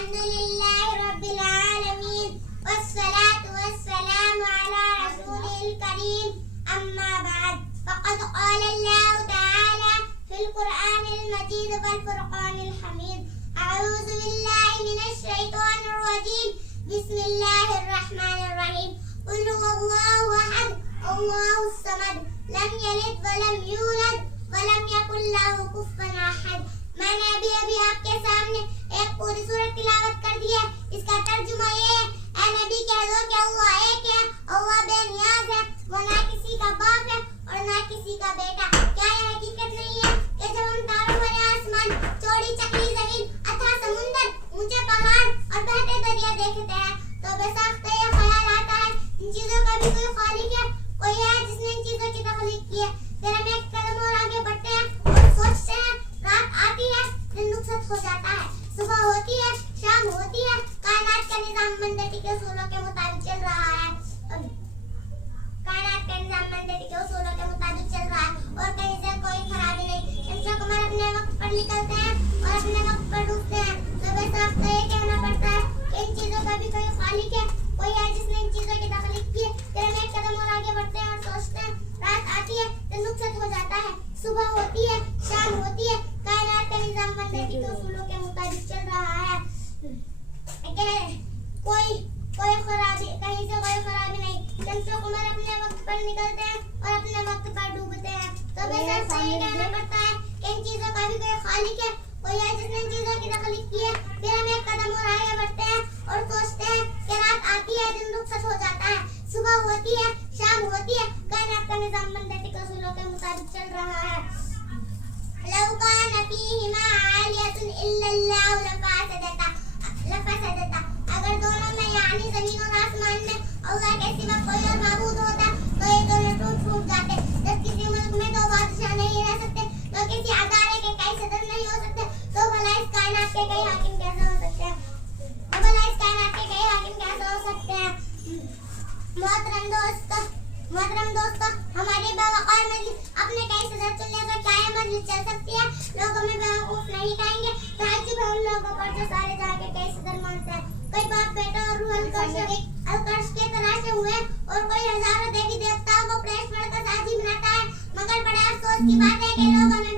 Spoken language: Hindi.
अल्हम्दुलिल्लाहि रब्बिल आलमीन वस्सलातु वस्सलामु अला रसूलिल करीम अम्मा बाद फ़क़द क़ाल अल्लाहु तआला फ़िल क़ुरआनिल मजीद वल फ़ुरक़ानिल हमीद अऊज़ु बिल्लाहि मिनश शैतानिर रजीम बिस्मिल्लाहिर रहमानिर रहीम क़ुल हुवल्लाहु अहद अल्लाहुस समद लम यलिद व लम यूलद व लम यकुल लहू कुफ़ुवन अहद। मैंने अभी आपके सामने एक पूरी सूरत तिलावत कर दी है। इसका तर्जुमा ये है, ऐ नबी कह दो कि अल्लाह एक है, अल्लाह बेनियाज है, वो ना किसी का बाप है और ना किसी का बेटा। क्या यह हकीकत नहीं है कि जब हम तारों भरे आसमान, चौड़ी चकली जमीन, अथाह समुंदर, ऊंचे पहाड़ और बहते दरिया देखते हैं तो बेसाख्ता यह ख्याल आता है इन चीजों का भी कोई खालिक है, कोई है जिसने इन चीजों की तख्लीक की है। फिर हम एक कदम और आगे बढ़ते हैं और सोचते हैं, रात आती है, दिन रुखसत हो जाता है, सुबह होती है, शाम होती है, कायनात का निजाम मंदती के उसूलों के मुताबिक चल रहा है। कायनात का निजाम मंदती के उसूलों के मुताबिक चल रहा है और कहीं से कोई खराबी नहीं। शमस कमर अपने वक्त पर निकलते हैं और अपने वक्त पर डूबते हैं तो बेसाख्ता ये कहना पड़ता है कि इन चीजों का भी कोई खालिक है, कोई है जिसने इन चीजों की तख्लीक की है। फिर हम एक कदम और आगे बढ़ते हैं और सोचते हैं, रात आती है, दिन रुखसत हो जाता है, सुबह होती है, शाम होती है, कायनात का निजाम मंदती के उसूलों के मुताबिक चल रहा है। कोई खराबी, कहीं से कोई खराबी नहीं। शम्स कमर अपने वक्त पर निकलते हैं और अपने वक्त पर डूबते हैं तो बेसाख्ता ये कहना पड़ता है कि इन चीजों का भी कोई खालिक है, कोई है जिसने इन चीजों की तख्लीक की है। फिर हम एक कदम और आगे बढ़ते हैं और सोचते हैं कि रात आती है, दिन रुखसत हो जाता है, सुबह होती है, शाम होती है, कायनात का निजाम मंदती के उसूलों के मुताबिक चल रहा है। लौ कान फीहिमा आलियतुन इल्लल्लाहु लफसदता, अगर दोनों में यानी जमीन और आसमान में अल्लाह के सिवा कोई और माबूद होता तो ये दोनों टूट जाते। जब किसी मुल्क में दो बादशाह नहीं रह सकते तो किसी अदारे के कई सदर नहीं हो सकते तो भला इस कायनात के कई हाकिम कैसे हो सकते हैं? मोहतरम दोस्तों, हमारी बावकार मजलिस अपने कई सदर चुनने पर क्या यह मजलिस चल सकती है? लोग हमें बेवकूफ नहीं कहेंगे। ताज्जुब है उन लोगों पर जो सारे जाके कई सदर मानते हैं। कोई बाप बेटा और रूह अलकर्श के तलाशे हुए और कोई हजारों देवी देवताओं को प्रेस पढ़कर साजी बनाता है। मगर बड़े अफसोस की बात है कि लोग हमें